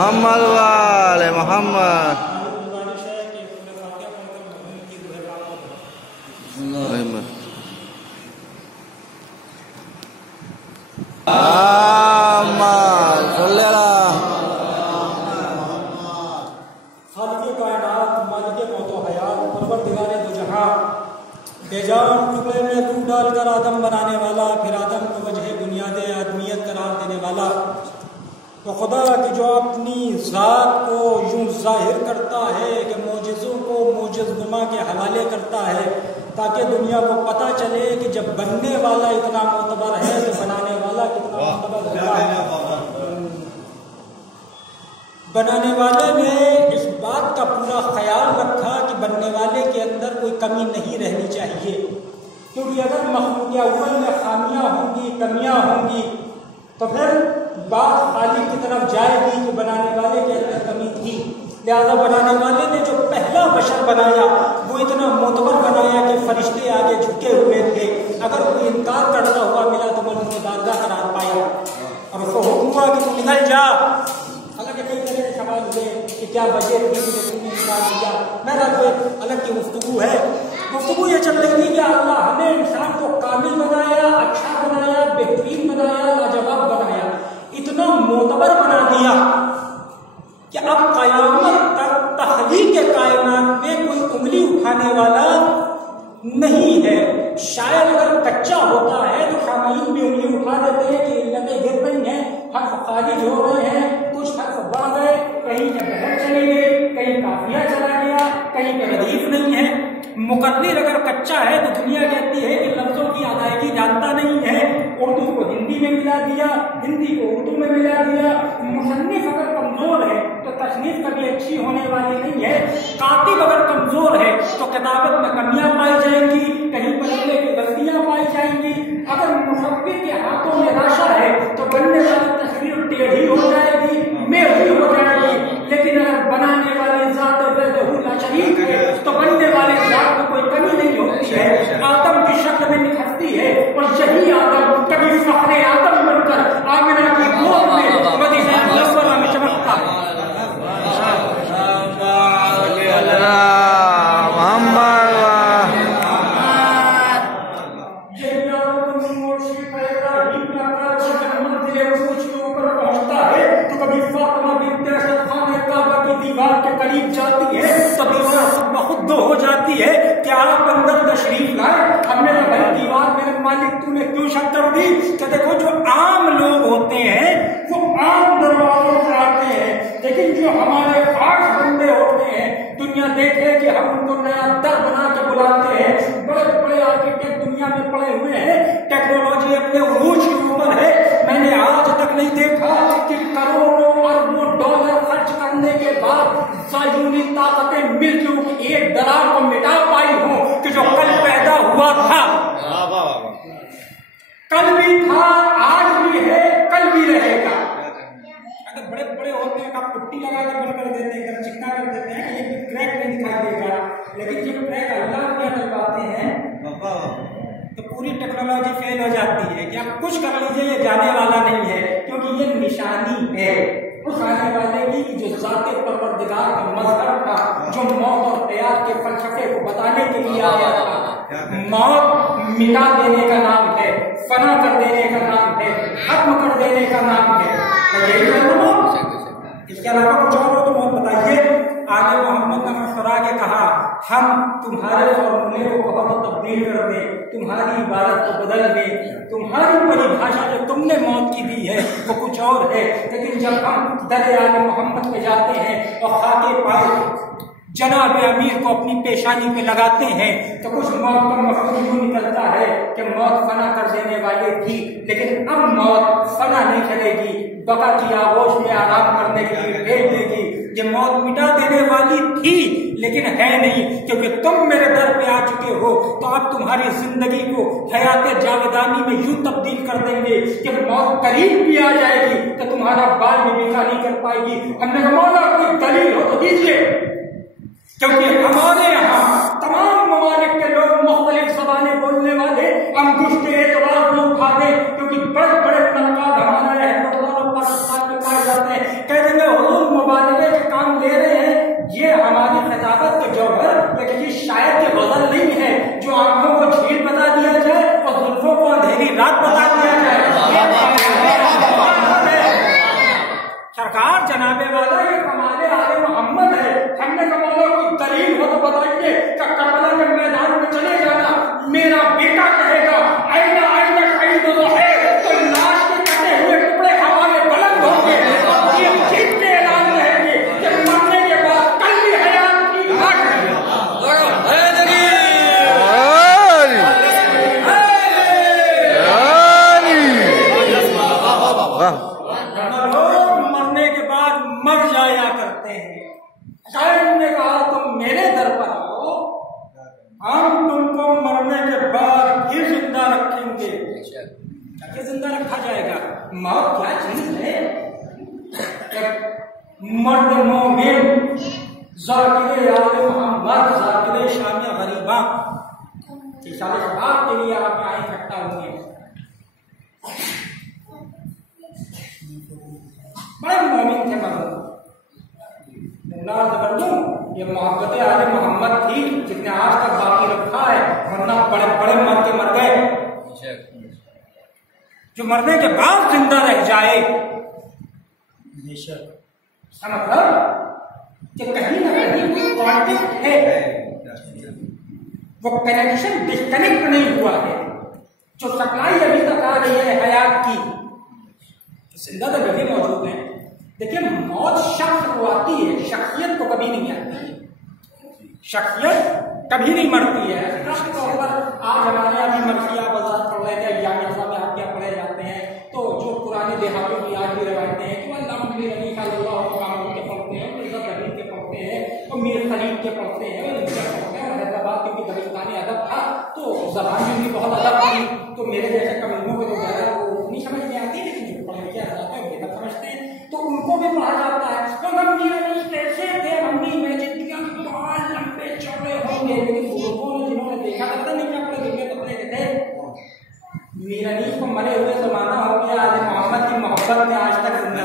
मोहम्मद वाले मोहम्मद। बेजान टुकड़े में रूह डालकर आदम बनाने वाला, फिर आदम को वजह बुनियाद आदमियत करार देने वाला, तो खुदा की जो अपनी ज़ात को यूं जाहिर करता है कि मौजिज़ों को मौजिज़नुमा के हवाले करता है, ताकि दुनिया को पता चले कि जब बनने वाला इतना मोतबर है तो बनाने वाला कितना मोतबर होगा। बनाने वाले ने इस बात का पूरा ख्याल रखा कि बनने वाले के अंदर कोई कमी नहीं रहनी चाहिए, क्योंकि अगर मखलूक अव्वल में खामियां होंगी, कमियां होंगी, तो फिर बात खालिक की तरफ जाएगी कि बनाने वाले के अंदर कमी थी। लिहाजा बनाने वाले ने जो पहला बशर बनाया वो इतना मोतबर बनाया कि फरिश्ते आगे झुके हुए थे। अगर कोई इनकार करता हुआ मिला तो वो उनकी बारगाह करार पाया और उसको हुक्म हुआ कि तू निकल जा। हालांकि कई तरह के सवाल हुए कि क्या वजह थी कि तुमने इनकार किया। मेरा तो एक अलग की गुफ्तगू है। गुफ्तगू ये चल रही थी कि अल्लाह ने इंसान को कामिल बनाया, अच्छा बनाया, बेहतरीन बनाया, लाजवाब बनाया, इतना मोतबर बना दिया कि अब क़यामत तक तख्लीक़ कायनात में कोई उंगली उठाने वाला नहीं है। शायद अगर कच्चा होता है तो शामीन भी उंगली उठा देते हैं कि इल्लतें गिर रही हैं, हर्फ खारिज हो रहे हैं, कुछ हर्फ बढ़ गए, कहीं के बहर चले गए, कहीं काफिया चला गया, कहीं पे रदीफ नहीं है। मुकद्दिर अगर कच्चा है तो दुनिया कहती है कि लफ्जों की अदायगी जानता नहीं है, उर्दू को हिंदी में मिला दिया, हिंदी को उर्दू में मिला दिया। मुसन्निफ अगर कमजोर है तो तसनीफ कभी अच्छी होने वाली नहीं है। कातिब अगर कमजोर है तो किताबत में कमियां पाई जाएंगी, कहीं पर लिखने की गलतियां पाई जाएंगी। अगर मुसव्विर के हाथों में राशा है तो बनने वाली तस्वीर टेढ़ी हो जाएगी, मेढ़ी हो जाएगी। लेकिन अगर बनाने वाली ज़ात ला शरीक है तो बनने वाली ज़ात में कोई कमी नहीं होती है, आदम की शक्ल में निखरती है। और यही आदम कभी फख्रे आदम बनकर आमिना की गोद में मदीना मुनव्वरा में चमकता है। करीब जाती है तो दीवार खुद हो जाती है कि आप अंदर तशरीफ लाए। हमने तो भाई दीवार मेरे मालिक तूने क्यों शक कर दी? कि देखो जो आम लोग होते हैं वो आम दरवाजों से आते हैं, लेकिन जो हमारे खास बंदे होते हैं दुनिया देखे कि हम उनको नया दर बना के बुलाते हैं। बड़े बड़े आर्किटेक्ट दुनिया में पड़े हुए हैं, टेक्नोलॉजी अपने उरूज के ऊपर है। मैंने आज तक नहीं देखा कि करोड़ों अरबों डॉलर खर्च करने के बाद सायूनी ताकतें मिलकर एक दरार को मिटा पाई हो कि जो कल पैदा हुआ था, कल भी था, आज भी है, कल भी रहेगा। अगर बड़े बड़े होते हैं आप पुट्टी लगा कर बंद कर देते हैं, चिकना कर देते हैं, ये क्रैक नहीं दिखाई देगा। लेकिन जब क्रैक अल्लाह क्या करवाते हैं तो पूरी टेक्नोलॉजी फेल हो जाती है कि आप कुछ कर लीजिए, ये जाने वाला नहीं है, क्योंकि ये निशानी है उस आने वाले की जो ज़ाते परवरदिगार का मज़हर था, जो मौत और हयात के फलसफे को बताने के लिए आया था। मौत मिटा देने का नाम है, फना कर देने का नाम है, खत्म कर देने का नाम है। यही इसके अलावा कुछ और हो तो बहुत बताइए। आगे मोहम्मद ने मशवरा के कहा हम तुम्हारे फॉर्मूले को बहुत तब्दील कर दें, तुम्हारी इबारत को बदल दें, तुम्हारी परिभाषा जो तुमने मौत की दी है वो कुछ और है। लेकिन जब हम दर आगे मोहम्मद पे जाते हैं और खाके पाए जनाब अमीर को अपनी पेशानी पे लगाते हैं तो कुछ मौत का मफहूम यूं निकलता है कि मौत फना कर देने वाली थी, लेकिन अब मौत फना नहीं करेगी, बका की आगोश में आराम करने के लिए भेज देगी। ये मौत मिटा देने वाली थी लेकिन है नहीं, क्योंकि तुम मेरे दर पे आ चुके हो तो अब तुम्हारी जिंदगी को हयात जावेदानी में यूं तब्दील कर देंगे कि मौत करीब भी आ जाएगी तो तुम्हारा बाल भी बिखा नहीं कर पाएगी। हमने कहा मौला कोई दलील हो तो दीजिए, क्योंकि हमारे यहाँ तमाम ममालिक के लोग मुख्तलिफ ज़बानें बोलने वाले अंगुश के एतबार में उठा दें, क्योंकि बड़े बड़े तनख्वाह हमारे पाकिस्तान में पाए जाते हैं, कह देंगे हुजूर सरकार जनाबे वाला ये कमाले आले मोहम्मद है। हमने कहा कोई दलील हो तो बताइए कि करबला के मैदान में चले जाना, मेरा बेटा कहेगा आइना आइना शहीद तो है, तो लाश के कटे हुए टुकड़े हमारे बुलंद होंगे और ये जीत के ऐलान रहेंगे कि मरने के बाद कल भी हयात की हक है। मरने के बाद मर जाया करते हैं। शायद ने कहा तुम मेरे दर पर आओ, हम तुमको मरने के बाद फिर जिंदा रखेंगे। क्या जिंदा रखा जाएगा? मौत क्या चीज है? मर्द मोमिन ज़ाकिरे आले मोहम्मद ज़ाकिरे शामिया गरीबा इशारे शबाब के लिए आप यहाँ इकट्ठा हुए। बड़े मोमिन थे मर्द। ये मोहब्बत आले मोहम्मद थी जिसने आज तक बाकी रखा है, वरना बड़े बड़े मर के मर गए। जो मरने के बाद जिंदा रह जाए, मतलब कि कहीं ना कहीं कोई कॉन्टेक्ट है, वो कनेक्शन डिस्कनेक्ट नहीं हुआ है। जो सप्लाई अभी तक आ रही है हयात की, जिंदा तो अभी मौजूद है। देखिए मौत शख्स को आती है, शख्सियत को कभी नहीं आती है। शख्सियत कभी नहीं मरती है। तौर पर आज हमारे यहाँ भी मरसिया बाजार पढ़ रहे थे, जामिया में आप क्या पढ़े जाते हैं, तो जो पुराने देहातों की आज भी रवायतें हैं कि अल्लाह के पढ़ते हैं, रहीम के पढ़ते हैं, और मीर खलील के पढ़ते हैं, हैदराबाद क्योंकि दबिस्तानी अदब था तो जबान में भी बहुत अदब थी, तो मेरे जैसे कमीनों को जो है वो नहीं समझ में आती, लेकिन पढ़ लिखे जाते हैं बेहद समझते हैं, तो उनको भी पढ़ा जाता है। तो मम्मी कैसे थे, मम्मी में बहुत लंबे चौड़े होंगे, लेकिन बुजुर्गों ने जिन्होंने देखा था नहीं अपने दुनिया कपड़े के थे। मीरानी को मरे हुए जमाना हो गया, आज मोहम्मद की मोहब्बत में आज तक जिंदा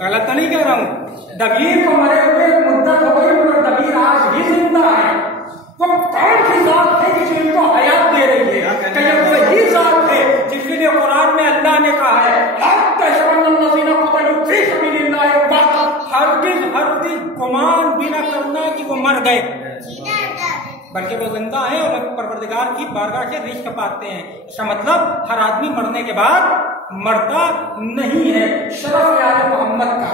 गलत तो नहीं कह रहा हूँ। दबीर को मरे हुए मुद्दत हो गई, मगर दबीर आज भी जिंदा है। वो कौन सी जात है कि जो इनको हयात दे रही है? क्या वही जात है जिसके लिए कुरान में अल्लाह ने कहा है हरगिज़ गुमान भी न करना कि वो मर गए, बल्कि वो जिंदा है और परवरदिगार की बारगाह से रिज़्क़ पाते हैं। इसका मतलब हर आदमी मरने के बाद मरता नहीं है। शरफ आले मोहम्मद का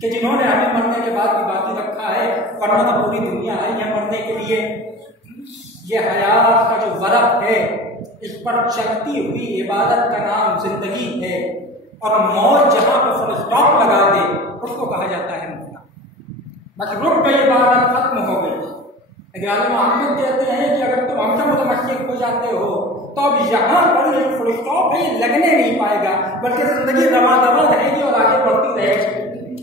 कि जिन्होंने हमें मरने के बाद भी बाकी रखा है, वरना तो पूरी दुनिया है यह मरने के लिए। ये हयात का जो वरक़ है, इस पर चलती हुई इबादत का नाम जिंदगी है, और मौत जहां पर फुल स्टॉप लगा दे उसको कहा जाता है मरना। बस रुक गई इबादत, खत्म हो गई। मोहम्मद कहते हैं कि अगर तुम हमसे मुतमस्सिक हो जाते हो तो अब यहाँ पर फुल स्टॉप है, लगने नहीं पाएगा, बल्कि जिंदगी दवा दवा रहेगी और आगे बढ़ती रहेगी।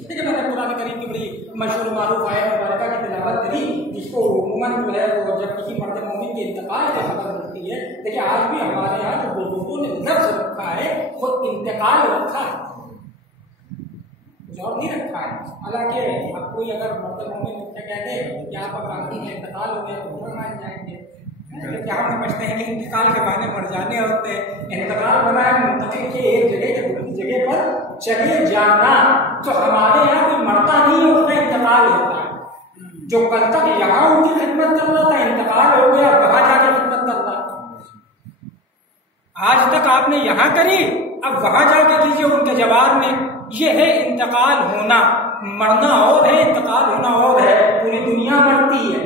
देखिए मैंने कुरान करीम की बड़ी मशहूर मारूफ आयत मुबारका की तिलावत करी, जिसको उमूमन जो है वो जब किसी मर्द मोमिन के इंतकाल से खबर मिलती है। देखिए आज भी हमारे यहाँ जो बुजुर्गों ने लफ्ज़ रखा है वो इंतकाल रखा है, जॉब नहीं रखा है। हालांकि अब कोई अगर मर्द मोमिन मुझसे कह दे कि आप गांधी में इंतकाल हो गया तो बुरा मान जाएंगे। क्या हम समझते हैं कि इंतकाल के बहाने मर जाने होते हैं। इंतकाल बना है मुंतकिल के एक जगह से दूसरी जगह पर चले जाना। तो हमारे यहाँ कोई मरता नहीं है, उसका इंतकाल होता है। जो कल तक यहाँ उनकी खिदमत कर रहा था, इंतकाल हो गया, वहां जाके खिदमत कर रहा। आज तक आपने यहाँ करी, अब वहां जाके कीजिए उनके जवाब में। ये है इंतकाल होना। मरना और है, इंतकाल होना और है। पूरी दुनिया मरती है,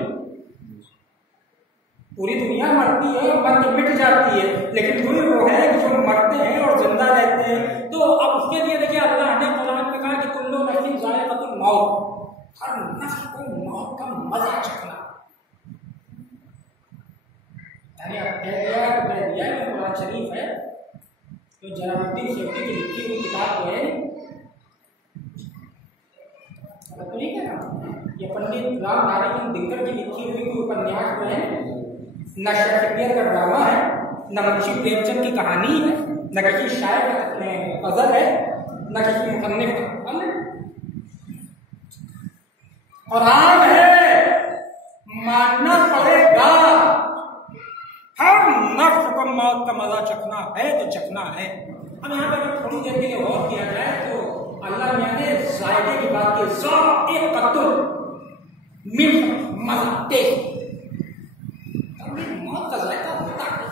पूरी दुनिया मरती है और मर के मिट जाती है, लेकिन कोई वो है कि जो मरते हैं और जिंदा रहते हैं। तो अब उसके लिए देखिए अल्लाह ने कुरान में कहा कि कुल्लु नफ्सिन ज़ाइक़तुल मौत, हर नफ्स को मौत का मजा चखना। यानी अब कह दिया कुरान शरीफ है, तो जलालुद्दीन सयूती की लिखी हुई किताब जो है तो नहीं कहना, ये पंडित राम नारायण दिनकर की लिखी हुई कोई उपन्यास जो है, न शेक्सपियर का ड्रामा है, न मुंशी प्रेमचंद की कहानी है, न किसी शायर गजल है, न किसी मुसन्निफ का। और आम है, मानना पड़ेगा, हर नफ्स को मौत का मजा चखना है तो चखना है। अब यहाँ पर अगर थोड़ी देर के लिए गौर किया जाए तो अल्लाह मियां ने जायके की बात की, ज़ाइक़तुल मिन मज़्ते, मौत का जायका होता है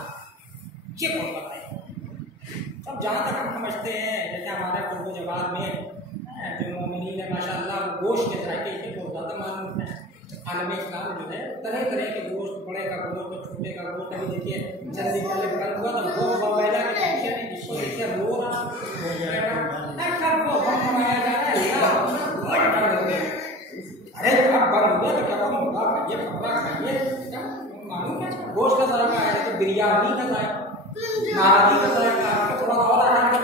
ये कौन बताए। अब जहाँ तक हम समझते हैं, जैसे हमारे कुर्बो जवाब में जो मोमिनीन है माशाअल्लाह गोश्त के जायके के बहुत ज़्यादा मालूम है। आलम इस्लाम जो है तरह तरह के गोश्त, बड़े का गोश्त, छोटे का गोश्त, अभी देखिए जल्दी पहले बंद हुआ तो वो बवेला के पीछे नहीं, जिसको देखिए रो रहा वो हम मनाया जा रहा है। अरे अब बंद हुआ तो क्या होगा, खाइए पकड़ा खाइए, मालूम है गोश्त का जायका है तो बिरयानी का जायका, नाराजी का जायका, थोड़ा और आराम कर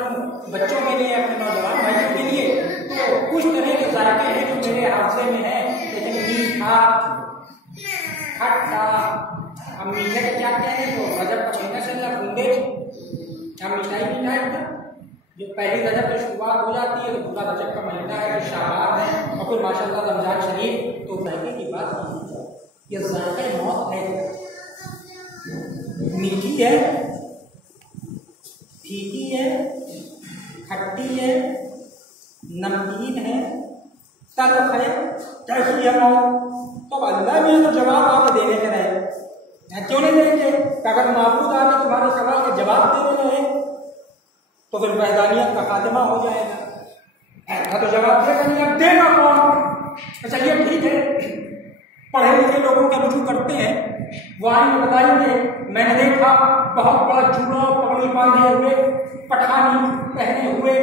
बच्चों के लिए, अपने नौजवान भाइयों के लिए। तो कुछ तरह के जायके हैं जो मेरे हादसे में है, जैसे मीठा, खट्टा। हम मीठे के क्या कहते हैं, तो रजब का महीना चल रहा बूंदे, हम मिठाई था जो पहली रजब की शुरुआत हो जाती है तो पूरा रजब का महीना है, शाबान है, और फिर माशाअल्लाह रमजान शरीफ। तो जायके की बात, ये जायका मौत है, मीठी है, फीकी है, खट्टी है, नमकीन है, तल्ख है, कैसी है मौत। तो अल्लाह में तो जवाब आप देने के रहे, क्यों नहीं देंगे? अगर माबूद आके तुम्हारे सवाल के जवाब देने रहे तो फिर वहदानियत का खात्मा हो जाएगा। ऐसा तो जवाब देगा नहीं, अब देगा कौन? चलिए ठीक है, पढ़े लिखे लोगों के रुजू करते हैं, वो आएंगे बताएंगे मैंने देखा बहुत बड़ा चूड़ा पगड़ी बांधे हुए, पठानी पहने हुए,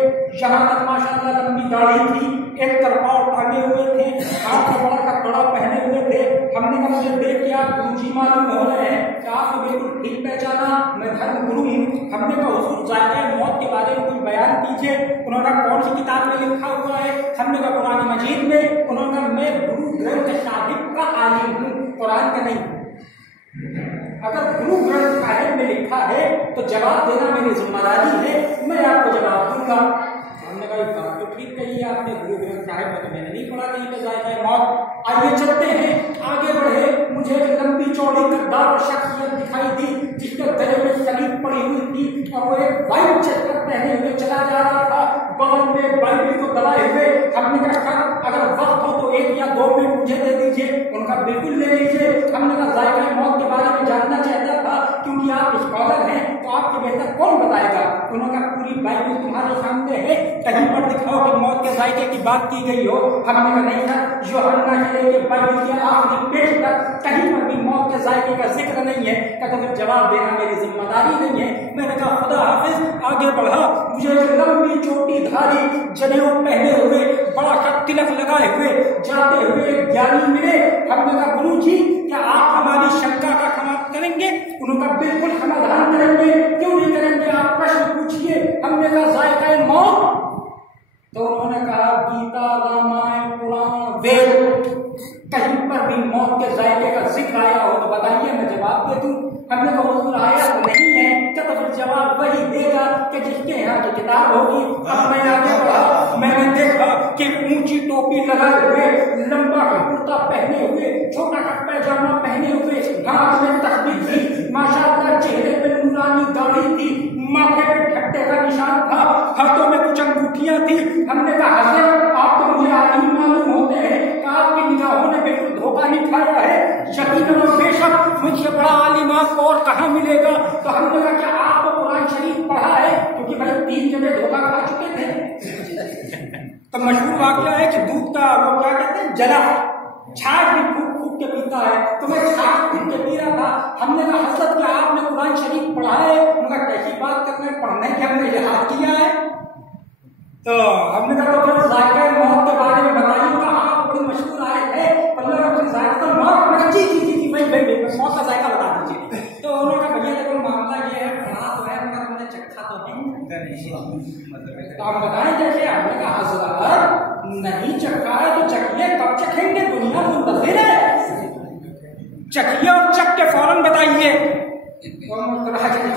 यहाँ तक माशाअल्लाह लंबी दाढ़ी थी, एक तरपाव टांगे हुए थे, हाथ में बड़ा कपड़ा पहने हुए थे। हमने कहा मुझे देख के आप गुरुजी मालूम हो रहे हैं कि आपने बिल्कुल ठीक पहचाना, मैं धर्म गुरु हूँ। हमने कहा हुजूर जायका मौत के बारे में कोई बयान कीजिए। उन्होंने कौन सी किताब में लिखा हुआ है? हमने कहा कुरान मजीद में। उन्होंने कहा मैं गुरु ग्रंथ साहिब का आलिम हूँ, कुरान का नहीं। अगर गुरु ग्रंथ साहिब में लिखा है तो जवाब देना मेरी जिम्मेदारी है, मैं आपको जवाब दूंगा। हमने कहा बात तो ठीक कही है आपने, गुरु ग्रंथ साहिब में तो मैंने नहीं पढ़ा कहीं पे जायका मौत। आइए चलते हैं, आगे बढ़े। मुझे एक लंबी चौड़ी गद्दार शख्सियत दिखाई दी जिसके गले में सलीब पड़ी हुई थी और वो एक वाइट चक्कर पहने हुए चला जा रहा था, बगल में बाइबल को दबाए हुए। हमने कहा अगर वक्त हो तो 1 या 2 मिनट मुझे दे दीजिए। उनका बिल्कुल ले लीजिए। हमने कहा जायका मौत के बारे में जानना चाहता था क्योंकि आप स्कॉलर हैं तो आपके बेहतर कौन बताएगा। उन्होंने कहा पूरी बाइबल तुम्हारे सामने है, कहीं पर दिखाओ कि मौत के जायके की बात की गई हो। हमने कहा नहीं सर, यूहन्ना से लेकर बाइबल के आखिरी पेज तक कहीं पर भी मौत के जायके का जिक्र नहीं है। कहते फिर जवाब देना मेरी जिम्मेदारी नहीं है। मैंने कहा खुदा हाफिज, आगे बढ़ा। मुझे एक लंबी चोटी धारी जनेऊ पहने हुए, बड़ा सा तिलक लगाए हुए जाते हुए एक ज्ञानी मिले। हमने कहा गुरु जी क्या आप हमारी शंका का समाप्त करेंगे? उनका बिल्कुल समाधान करेंगे। क्यों नहीं करेंगे, आप प्रश्न पूछिए। हमने कहा जायका मौत, तो उन्होंने कहा गीता, रामायण, पुराण, वेद कहीं पर भी मौत के जायके का जिक्र आया हो तो बताइए, मैं जवाब दे दूं। हमने कहा हुजूर आया तो नहीं है, क्या तो फिर जवाब वही देगा कि जिसके यहाँ की किताब होगी। अब मैं आगे बढ़ा, मैंने देखा कि ऊंची टोपी लगाए हुए, लंबा कुर्ता पहने हुए, छोटा सा पैजामा पहने हुए, हाथ में तस्बीह थी, माशाअल्लाह चेहरे पे नूरानी दाढ़ी थी, माथे पे ठट्टे का निशान था, हाथों में कुछ अंगूठियां थी। हमने कहा हजरत आप तो मुझे आलिम मालूम होते हैं, आपकी निगाहों ने बिल्कुल धोखा नहीं खाया है। यकीनन और बेशक मुझसे बड़ा आलिम आपको और कहाँ मिलेगा। तो हमने कहा क्या आपको कुरान शरीफ पढ़ा है? क्योंकि भाई 3 जगह धोखा खा चुके थे। तो मशहूर वाकया है कि दूध का वो क्या कहते हैं जला, छाछ भी फूक फूक के पीता है, तो मैं छाछ फूक के पी रहा था। हमने कहा हजरत क्या आपने कुरान शरीफ पढ़ा है? उनका कैसी बात करते हैं, पढ़ने की हमने लिहाज किया है। तो हमने कहा तो फिर जायका मौत के बारे में बताइए। कहा आप बड़ी मशहूर आए थे जायका मौत, जी जी जी जी भाई मौत का जायका बता दीजिए। तो उन्होंने कहा भैया देखो मामला ये है, पढ़ा तो है मगर मैंने चखा तो नहीं। तो आप बताएं कैसे? हमने कहा हजरत नहीं चखा है तो चखिए, कब चखेंगे? दुनिया मुंतज़िर है, चखिए और चख के फौरन बताइए।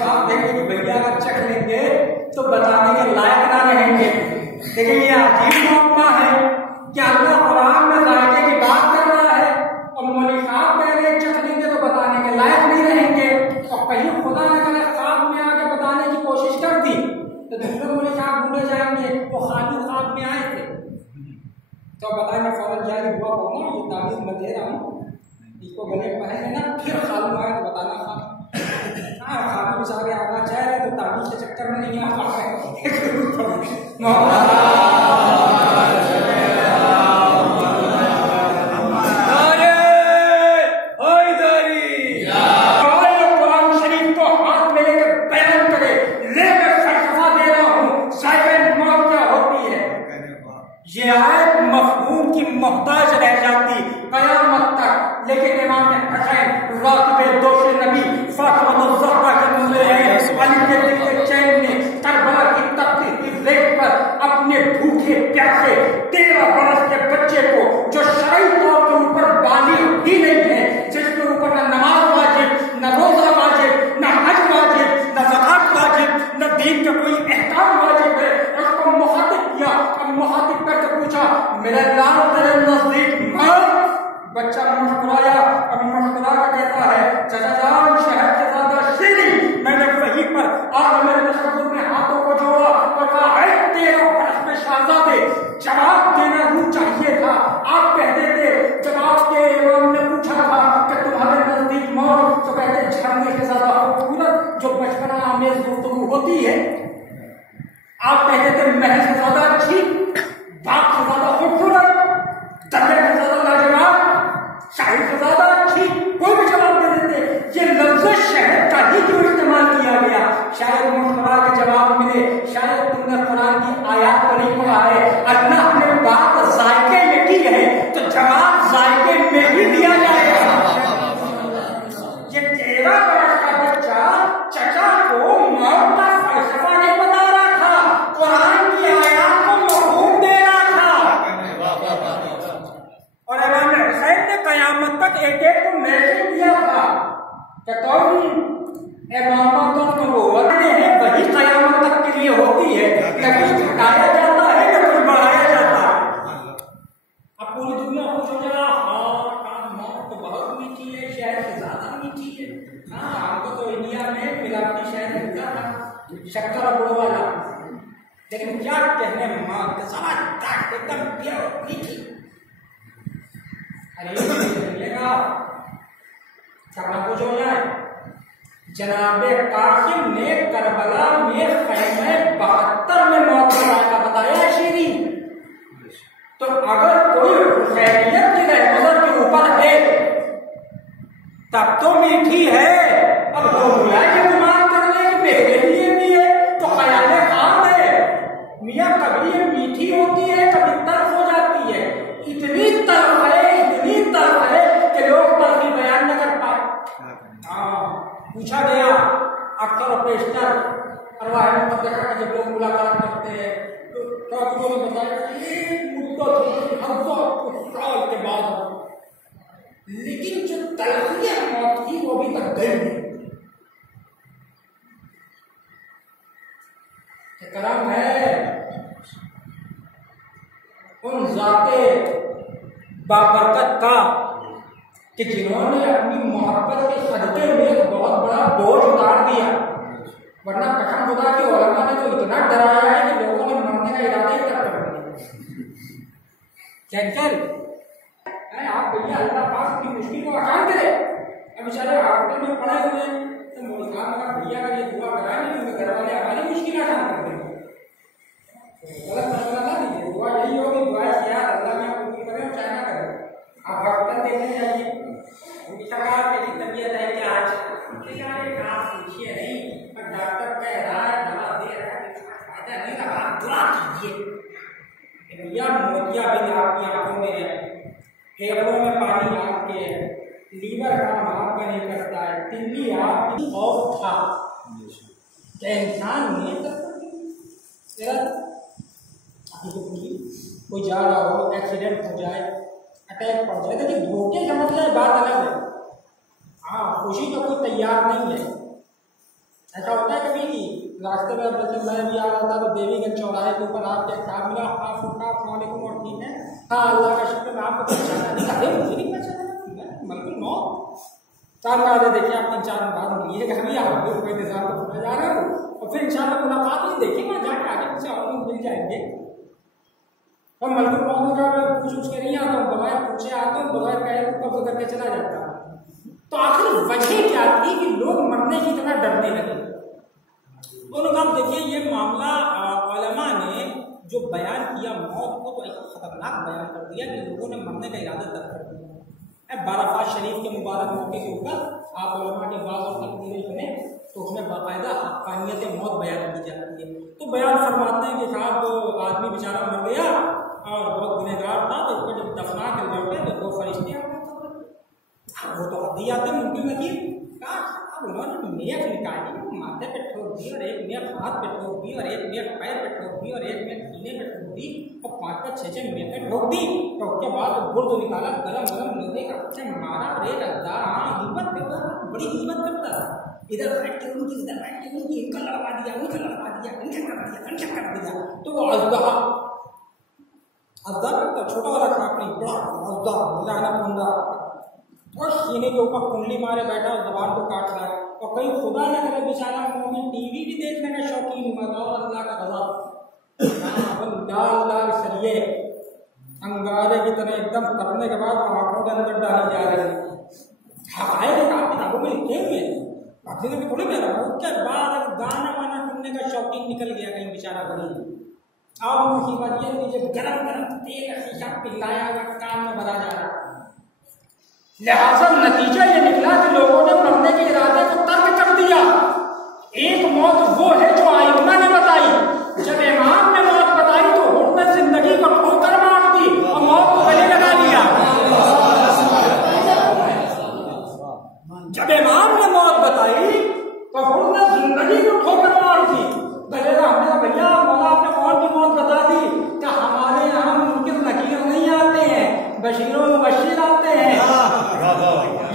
आप देखेंगे भैया अगर चख लेंगे तो बताने के लायक ना रहेंगे। लेकिन ये अजीब मामला है कि अल्लाह कुरान में जायके की बात कर रहा है और मौलवी साहब कह रहे हैं चख लेंगे तो बताने के लायक नहीं रहेंगे। और कहीं खुदा ने कहा साहब में आके बताने की कोशिश कर दी तो दूसरे तो बताएंगे फौरन जारी हुआ होगा, ये ताबीज मैं दे रहा हूँ, इसको गले पहने ना, फिर खालू आए तो बताना। हाँ खालू सारे आना चाह रहे तो ताबीज के चक्कर में नहीं आ पा रहे। ये आयत मफहूम की मोहताज रह जाती कयामत तक, लेकिन इमाम हुसैन रातिब दोष नबी फातिमा ज़हरा के मूले अली के दिल के चैन में करबला की तपती हुई रेत पर अपने भूखे प्यासे 13 बरस के बच्चे को, जो शरई तौर के ऊपर बालिग ही नहीं है, जिसके ऊपर न नमाज वाजिब, न रोजा वाजिब, न हज वाजिब, न ज़कात वाजिब, न दीन का कोई अहकाम वाजिब है, उसको मुखातिब किया। अब मुखातिब करके पूछा मेरे लाल तेरे नजदीक मर। बच्चा मुस्कुराया, अब मुस्कुरा कर कहता है चाचा जान शहर के ज्यादा शीरी। मैंने वहीं पर और मेरे तशद्दुद में हाथों को जोड़ा और कहा है 13 बरस में शहजादे, जवाब देना ही चाहिए था। आप कहते थे जब आपके इमाम ने पूछा था कि तुम्हारे नजदीक मौत, तो कहते झरने के ज्यादा खूबसूरत जो बचपना आमेज गुफ्तगू होती है। आप कहते थे महल से ज्यादा अच्छी, बाप से ज्यादा खूबसूरत, दरिया से ज्यादा लाजवाब, शाही से ज्यादा अच्छी, कोई भी जवाब दे देते। ये लफ्ज़ शहर का ही क्यों इस्तेमाल किया गया? शायद मुस्कुरा के जवाब मिले, शायद तुमने कुरान की आयत को नहीं पढ़ा है। अल्लाह ने बात जायके में की है तो जवाब जायके में ही दिया जाएगा। ये 13 बरस का बच्चा चचा को मौत का फलसफा नहीं बता रहा था, कुरान की आयत को मफहूम दे रहा था। और इमाम हुसैन ने कयामत तक एक एक को मैसेज दिया था कि तुम इमामतों को वरने है वही कयामत तक के लिए होती है, न कुछ घटाया जाता है न कुछ बढ़ाया जाता है। अब पूरी दुनिया खुश हो जाए, हाँ मौत तो बहुत मीठी है, शहर से ज्यादा मीठी है। हाँ हमको तो इंडिया में मिलावटी शहर मिलता था, शक्कर और गुड़ वाला, लेकिन क्या कहने मौत सवाल एकदम प्योर मीठी। अरे मिलेगा सवाल कुछ हो जाए। जनाबे कासिम ने करबला में खैमे 72 में मौत का बताया शीरी। तो अगर कोई हुसैनियत की रहमत के ऊपर है तब तो मीठी है। अब लोग गुमान करने मेरे लिए भी है तो ख्याल खाम है। मियाँ कभी ये मीठी होती है कभी तल्ख हो जाती है। इतनी तल्ख है कि लोग तल्खी बयान न कर पाए। पूछा गया अक्सर और पेशतर अरवाह जब लोग मुलाकात करते हैं तो डॉक्टरों ने बताया कि एक मुद्दत साल के बाद, लेकिन जो तलखी मौत की वो भी तक गई है। करम है उन जाते बाबरकत का कि जिन्होंने अपनी मोहब्बत के सदके में एक बहुत बड़ा बोझ उतार दिया। वरना कसम खुदा की उलमा ने तो इतना डराया है कि लोगों ने मरने का इरादा ही कर दिया। कैंसर आप भैया अल्लाह पाक की मुश्किल को आसान करे। अब बेचारे हॉस्पिटल में पड़े हुए हैं तो मुस्कान का भैया का ये दुआ कराए नहीं, उनके घर वाले हमारी मुश्किल आसान कर देंगे। गलत मसला ना दीजिए, दुआ यही होगी, दुआ किया अल्लाह में पूरी करें चाहे ना करें। आप हॉस्पिटल देखने जाइए, सरकार की तबीयत है कि आज पूछिए नहीं, पर डॉक्टर कह रहा है दवा दे रहा है, फायदा नहीं रहा, दुआ कीजिए। भैया मोतियाबिंद आपकी आंखों में है, फेफड़ों में पानी आपके है, लीवर काम आपका नहीं करता है, तिल्ली आपकी खौफ था क्या इंसान ने कोई जा रहा हो, एक्सीडेंट हो जाए, अटैक पड़ जाए, लेकिन धोखे समझ जाए बात अलग है। हाँ खुशी का कोई तैयार नहीं है। ऐसा होता है कभी कि रास्ते में जब मैं भी आ रहा था तो देवीगंज चौराहे के ऊपर आपके साथ मिला, वालेकुम और ठीक है, हाँ अल्लाह का शुक्र मैं आपको पहचाना नहीं, अरे मुझे नहीं पहचाना बिल्कुल मौत चार बार देखिए आप 3-4 बार मिलिए घर भी आ रहे हो, कोई निजाम को जा रहे हो और फिर इंशाल्लाह मुलाकात ही देखिए मैं जाके आगे पीछे और लोग मिल जाएंगे। और मलकुल मौत का पूछ के नहीं आता हूँ, बगैर पूछे आता हूँ, बगैर कहे कब्ज करके चला जाता। तो आखिर वजह क्या थी कि लोग मरने की तरह डरने लगे? उन्होंने कहा देखिए ये मामला उलमा ने जो बयान किया मौत को तो एक खतरनाक बयान कर दिया कि लोगों ने मरने का इरादा तक कर दिया। बाराफात शरीफ के मुबारक मौके के ऊपर आप उलमा के बाद और तकरीरें सुने तो उसमें बाकायदा हक़ानियत मौत बयान की जाती है। तो बयान फरमाते हैं कि साहब आदमी बेचारा मर गया और बहुत गुनहगार था, तो उसको जब दफना के लौटे तो दो फरिश्ते वो तो हदी आते मुमकिन नकीर अब उन्होंने नेक निकाली, माथे पे ठोक दी और एक नेक हाथ पे ठोक दी और एक नेक पैर पे ठोक दी और एक नेक सीने पे ठोक दी और 5-5 6-6 में पे ठोक दी। तो उसके बाद गुर्द निकाला, गरम गरम लोहे का अच्छे मारा और एक अद्दार हिम्मत करता, बड़ी हिम्मत करता था। इधर बैठ के उनकी, इधर बैठ के उनकी, इनका लड़वा दिया, उनका लड़वा दिया, इनका कर दिया। तो वो अद्दार छोटा वाला था अपनी बड़ा अद्दार और सीने के ऊपर कुंडली मारे बैठा और जबान को काट रहा है। और कहीं खुदा न करे बेचारा मोमिन टीवी भी देखने का शौकीन हुआ और अल्लाह का गज़ब लाल लाल सरिये अंगारे की तरह एकदम करने के बाद आंखों के अंदर डाली जा रही है। किताबों में लिखे हुए अपने में थोड़ी मेरा उसके बाद गाना वाना सुनने का शौकीन निकल गया कहीं बेचारा गरीब। और मुसीबत ये मुझे गरम गरम तेल शीशा पिलाया हुआ काम में भरा जा रहा। लिहाजा नतीजा ये निकला कि लोगों ने मरने के इरादे को तर्क कर दिया। एक मौत वो है जो आइम्मा ने बताई, जब इमाम ने मौत बताई तो उन्होंने जिंदगी को ठोकर मार दी और मौत को गले लगा लिया। जब इमाम ने मौत बताई तो उन्होंने जिंदगी को ठोकर मार दी, गले लगा। भैया मौला आपने कौन की मौत बता दी? क्या हमारे यहाँ मुमकिन नकीर नहीं आते हैं, बशीरों मुबश्शिर आते हैं।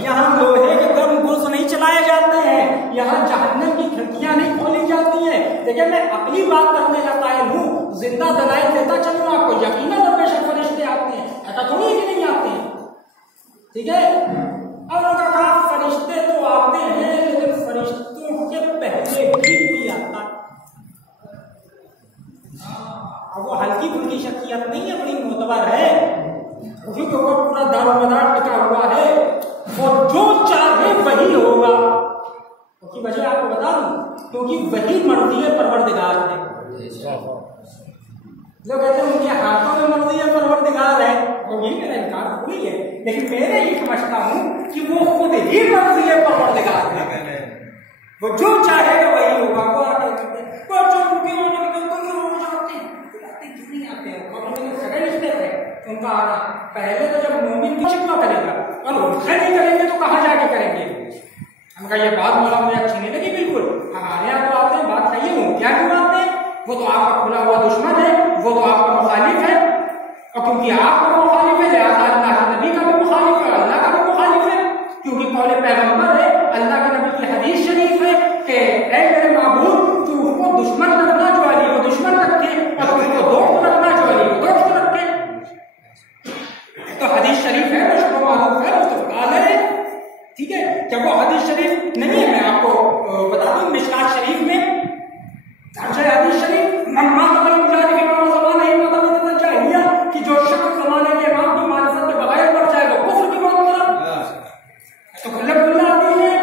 यहाँ लोहे के दम गुर्ज नहीं चलाए जाते हैं, यहाँ जहन्नम की खिड़कियां नहीं खोली जाती हैं। देखिए मैं अपनी बात करने का कायल हूँ, जिंदा दलाइल देता चलूँ आपको, यकीनन और बेशक फरिश्ते आते हैं, ऐसा थोड़ी कि नहीं आते हैं। ठीक है, अब उनका कहा फरिश्ते तो आते हैं लेकिन फरिश्तों के पहले भी कोई आता है। अब वो हल्की फुल्की शख्सियत नहीं है, बड़ी मोतबर है, उसी के ऊपर पूरा दारोमदार टिका हुआ है और जो चाहे वही होगा। उसकी वजह आपको बता दूं, क्योंकि वही मर्ज़ी परवरदिगार है। लोग कहते हैं उनके हाथों में मर्ज़ी परवरदिगार है, और यही मेरा इनकार थोड़ी है, लेकिन मैं ये समझता हूं कि वो खुद ही मर्ज़ी परवरदिगार है। वो जो चाहेगा वही होगा। वो आते उनका आना पहले तो जब मोमिन की शिकवा करेगा और उनका नहीं करेंगे तो कहाँ जाके करेंगे? हमका ये बात बोला मुझे अच्छी नहीं लगी बिल्कुल। हमारे यहाँ तो आते हैं, बात सही है, क्या क्यों आते हैं? वो तो आपका खुला हुआ दुश्मन है, वो तो आपका मुखालिफ है, और क्योंकि आपका मुखालिफ है लिहाजा अल्लाह के नबी का भी मुखालिफ है, अल्लाह का भी मुखालिफ है, क्योंकि कौले पैगंबर है, अल्लाह के नबी की हदीस शरीफ है कि ऐ मेरे माबूद तू उसको दुश्मन रखना जो अली को दुश्मन रखे और उसको दोस्त रखना जो अली को दोस्त रखे। तो हदीस शरीफ है, उसको मालूम है, मुस्तफा है। ठीक है, जब वो हदीस शरीफ नहीं है, मैं आपको बता दूं मिशकात शरीफ में हदीस शरीफ कि जो शख्स जमाने के इमाम की मारिफत के बगैर मर जाए वो कुफ्र की मौत मरा, तो खुल्ला आती है।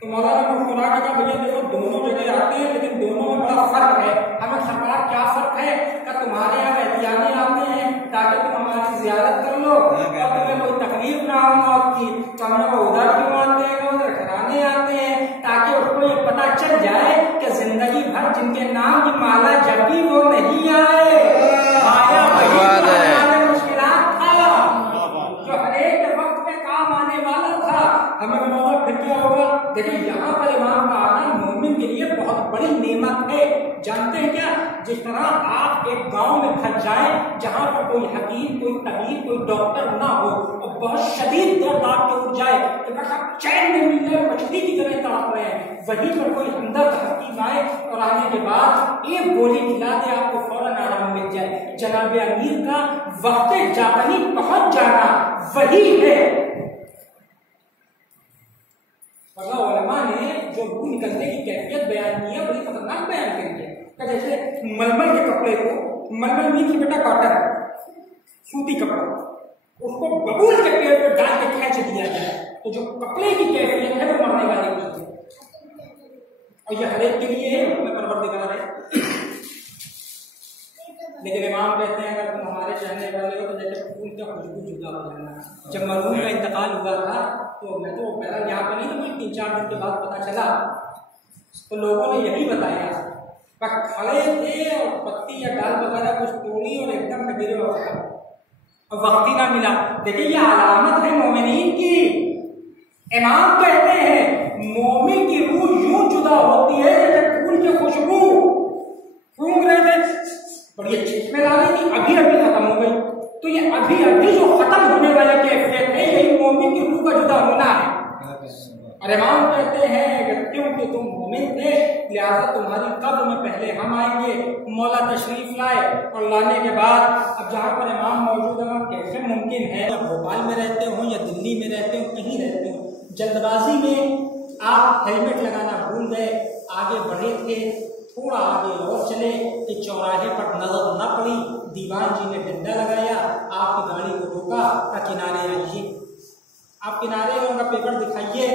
तो मौलाना मुस्कुरा के कहा भैया देखो दोनों जगह आते हैं लेकिन दोनों में बड़ा फर्क है। हमें सरकार क्या फर्क है? क्या तुम्हारे यहाँ एहतियामी आते हैं ताकि तुम हमारी जियारत कर लो और तुम्हें कोई तकलीफ ना हो मौत की, तो हमें वो उधर क्यों आते हैं, उधर कराने आते हैं ताकि उसको ये पता चल जाए कि जिंदगी भर जिनके नाम की माला जबी वो नहीं आए, आया मुश्किलात था जो हर एक वक्त में काम आने वाला था। हमें मौका फिर क्या होगा? देखिए यहाँ पर इमाम का आना मोमिन के लिए बहुत बड़ी नेमत है। जानते हैं क्या? जिस तरह आप एक गांव में फंस जाए जहां पर कोई हकीम, कोई तबीब, कोई डॉक्टर ना हो और बहुत शदीद दर्द आपके उठ जाए तो बस आप चैन नहीं मिल जाए, मछली की तरह तड़प रहे हैं, वहीं पर कोई हमदर्द हकीम आए और आने के बाद एक गोली खिला दे आपको फौरन आराम मिल जाए। जनाब अमीर का वक्त जापानी पहुंच जाना वही है। उलमा ने जो रूह निकलने की कैफियत बयान की है बड़ी खतरनाक बयान करी है। जैसे मलमल के कपड़े को मलमल मीन की बेटा कॉटन सूती कपड़ा, उसको बबूल के पेड़ पर डाल के खींच दिया जाए तो जो कपड़े की कैफियत है वो मरने वाली होती है। और ये हर एक के लिए है, उसमें परवरदिगार है। लेकिन इमाम कहते हैं अगर तुम हमारे चाहने वाले हो तो जैसे फूल का खुशबू जुदा हो जाना। जब मरहूम का इंतकाल हुआ था तो मैं तो पहला यहाँ पर नहीं था, मुझे 3-4 दिन के बाद पता चला तो लोगों ने यही बताया पर खड़े थे और पत्ती या डाल वगैरह कुछ तोड़ी और एकदम गिरे और वक्त ही ना मिला। देखिए ये अलामत है मोमिनीन की। इमाम कहते हैं मोमिन की रूह यूं जुदा होती है जैसे फूल की खुशबू सूंघ रहे थे, बड़ी अच्छी स्मेल आ रही थी, अभी अभी खत्म हो गई। तो ये अभी अभी जो खत्म होने वाले कैफियत है यही मोमिन की रूह का जुदा होना है। और इमाम कहते हैं क्योंकि तुम मोमिन थे लिहाजा तुम्हारी कब्र में पहले हम आएंगे। मौला तशरीफ लाए और लाने के बाद अब जहाँ पर इमाम मौजूद है कैसे मुमकिन है या भोपाल में रहते हो या दिल्ली में रहते हो कहीं रहते हो, जल्दबाजी में आप हेलमेट लगाना भूल गए, आगे बढ़े थे, थोड़ा आगे और चले कि चौराहे पर नजर न पड़ी, दीवान जी ने डंडा लगाया, आपकी गाड़ी को रोका, किनारे आइए। आप किनारे उनका पेपर दिखाइए,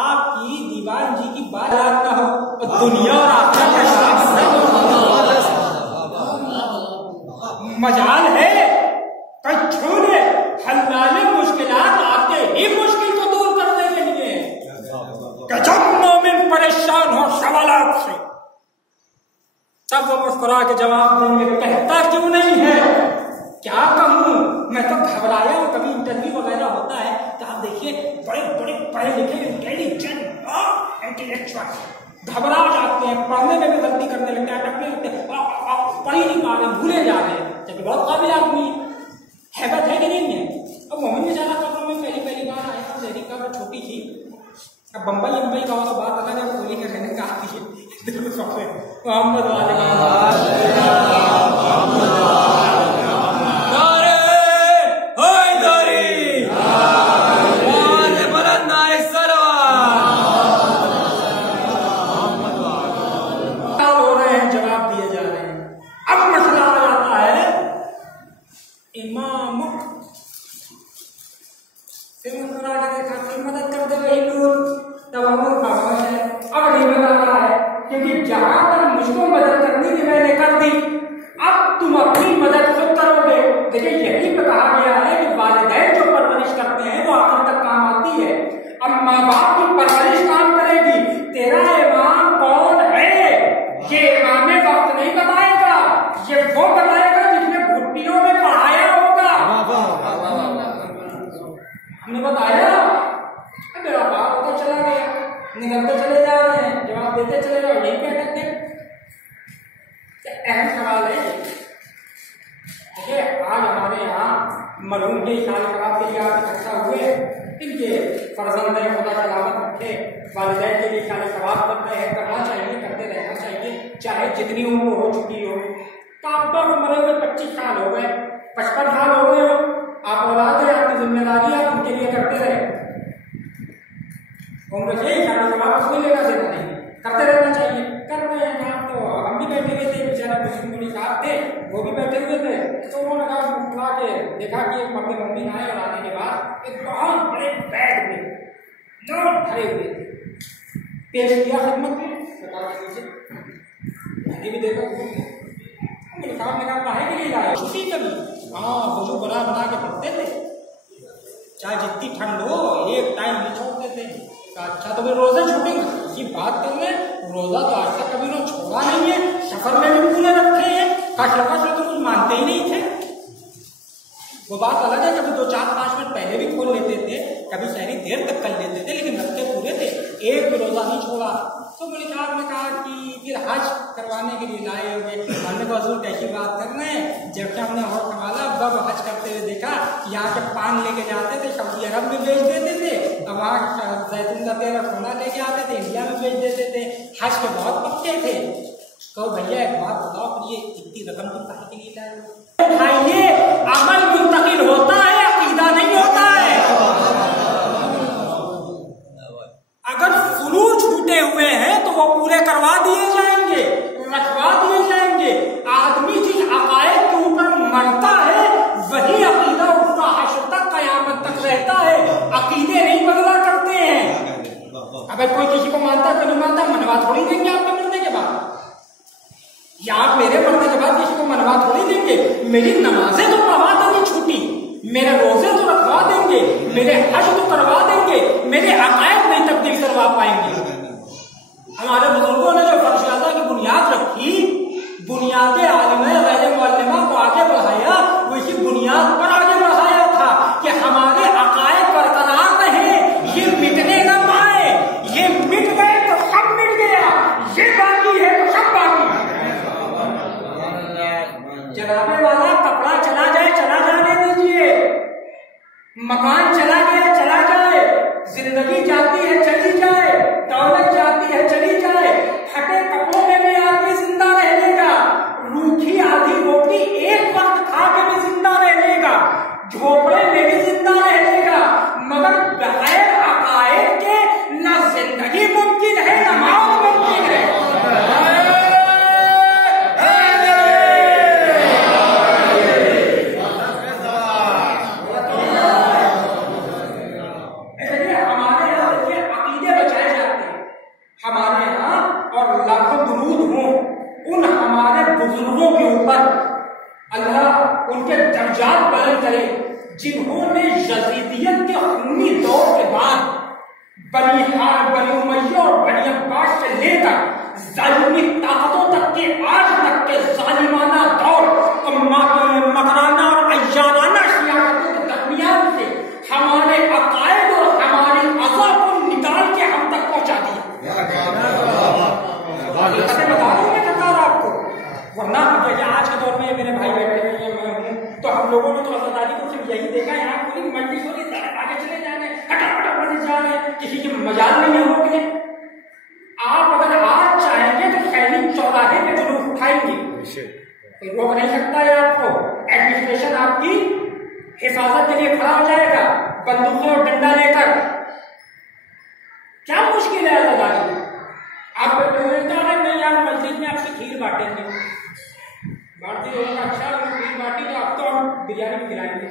आपकी दीवान जी की बात ना हो तो दुनिया और आखिरत मजाल है कई छोड़े हल्लाने मुश्किलात आते ही मुश्किल को दूर करने के लिए। जब मोमिन परेशान हो सवालात से तब वो मुस्कुरा के जवाब देंगे कहता क्यों नहीं है, क्या कहूं मैं तो घबराया हूं। कभी इंटरव्यू वगैरह होता है तो आप देखिए बड़े बड़े पढ़े लिखे इंटेलिजेंट और इंटेलेक्चुअल घबरा जाते हैं, पढ़ने में भी गलती करने लगते हैं, अटकने लगते हैं, पढ़ ही नहीं पा रहे, भूले जा रहे हैं, जबकि बहुत काबिल आदमी हैबत है कि नहीं है। अब मोमिन में जाना कब्र में पहली बार आया था, मेरी कब्र छोटी थी। अब बम्बई का होगा बात अलग है, गोली के रहने का आती है मोहम्मद मदद कर दे वही लोग तब हम खामोश है। अब नहीं बता रहा है क्योंकि जहां पर मुझको मदद करनी थी मैंने कर दी, अब तुम अपनी मदद खुद करोगे। देखिए यही पे कहा गया है कि वालिदैन जो परवरिश करते हैं वो आखिर तक काम आती है। अब माँ बाप की परवरिश काम करेगी। तेरा इमाम कौन है ये इमाम वक्त नहीं बताएगा, ये वो बताएगा जिसने घुट्टियों में पढ़ाया होगा। हमने बताया मेरा बाप तो चला गया, निकलते चले जा रहे हैं, जवाब देते चले जाओ, यही कह सकते हैं। अहम सवाल है देखिए, आज हमारे यहाँ मरहूम के ख्याल खराब के लिए आप इकट्ठा हुए, इनके फर्जंद खुदा सलामत रखे, वालिदैन के लिए ख्याल खराब करते हैं, करना चाहिए, करते रहना चाहिए, चाहे जितनी उम्र हो चुकी हो। तो आप तो मरे हुए 25 साल हो गए, 55 साल हो गए हो, आप औलाद है, आपकी जिम्मेदारी आप उनके लिए करते रहे। उम्र से वापस नहीं लेना देना नहीं, करते रहना चाहिए। कर रहे हैं आप, तो हम भी बैठे हुए थे, बेचारे मुस्लिम साहब थे वो भी बैठे हुए थे, तो उन्होंने कहा उठा के देखा कि एक मम्मी मम्मी आए और आने के बाद एक बहुत बड़े बैग में नोट भरे हुए थे, पेश किया खिदमत में, मैंने भी देखा मेरे सामने कहा काहे के लिए लाए, छुट्टी कभी हाँ जो बना बना के पढ़ते थे, चाहे जितनी ठंड हो एक टाइम नहीं छोड़ते थे। अच्छा तो फिर रोजे छूटेंगे, ये बात कर ले, रोजा तो आज तक कभी लोग छोड़ा नहीं है, सफर में भी पूरे रखे हैं, कश तो कुछ मानते ही नहीं थे। वो बात अलग है, कभी 2-4-5 मिनट पहले भी खोल लेते थे, कभी शहरी देर तक कर लेते थे, लेकिन रखते पूरे थे, एक भी रोजा नहीं छोड़ा। तो मेरे साहब ने कहा कि फिर हज करवाने के लिए लाए होंगे। हमने कहा हजूर कैसी बात कर रहे हैं, जबकि हमने और संभाला तब हज करते हुए देखा यहाँ के पान लेके जाते थे, सऊदी अरब में बेच देते थे, अब वहाँ जैतून का तेल सोना लेके आते थे, इंडिया में बेच देते थे, हज के बहुत पक्के थे। कहो भैया एक बात बताओ, ये इतनी रकम तो काहे के लिए लाए? खाइए, अमल मुंतकिल होता है, अकीदा नहीं होता है। अगर फुरूज छूटे हुए हैं तो वो पूरे करवा दिए जाएंगे, रखवा दिए जाएंगे। आदमी जिस मेरी नमाजें तो पढ़वा देंगे छुट्टी, मेरे रोजे तो रखवा देंगे, मेरे हज तो करवा देंगे, मेरे अकायद नहीं तब्दील करवा पाएंगे। हमारे बुजुर्गों ने जो फर्शियादा की बुनियाद रखी, बुनियाद आलिम गैर मुअल्लिमा को आगे बढ़ाया, वही बुनियाद पर आगे बढ़ाया था कि हमारे अकायद बरकरार रहे, ये मिटने न पाए। ये मिट गए तो सब मिट गया, ये बाकी है तो सब बाकी। जनाबे वाला कपड़ा चला जाए चला जाने दीजिए, मकान चला गया चला जाए, जिंदगी जाती है चली जाए, दौलत जाती है चली जाए, फटे कपड़ों में भी आदमी जिंदा रह लेगा, रूखी आधी रोटी एक वक्त खा के भी जिंदा रह लेगा, झोपड़े में भी जिंदा रह लेगा, मगर बगैर अकायद के न जिंदगी मुमकिन है न मौत मुमकिन है। हमारे यहाँ और लाखों दुरूद हों उन हमारे बुजुर्गों के ऊपर, अल्लाह उनके दर्जात बुलंद करे, जिन्होंने यजीदियत के खूनी दौर के बाद बनी उमैया और बनी अब्बास से लेकर जालिमी ताकतों तक के आज तक के जालिमाना दौर मकराना और अय्याराना सियासतों के दरमियान से हमारे अकायद और हमारी अज़ा को निकाल के हम तक पहुंचा दिया। बता दूंगे सरकार आपको, वरना आज के दौर में मेरे भाई बैठे हुए हैं, मैं हूँ, तो हम लोगों ने तो आजादी को सिर्फ यही देखा है, यहाँ पूरी मंडी होगी, आगे चले जा रहे हैं, हटाफट बढ़ते जा रहे हैं, किसी की मजाल नहीं है रोकने। आप अगर आज चाहेंगे तो सैनिक चौराहे पे जुलूस उठाएंगे, कोई रोक नहीं सकता है आपको। एडमिनिस्ट्रेशन आपकी हिफाजत के लिए खड़ा हो जाएगा बंदूकों और डंडा लेकर। क्या मुश्किल है आजादी? आप बोलता है नहीं यार मस्जिद में आपसे खीर बांटेंगे, भारतीय लोगों का अच्छा खीर बांटी तो अब तो हम बिरयानी खिलाएंगे।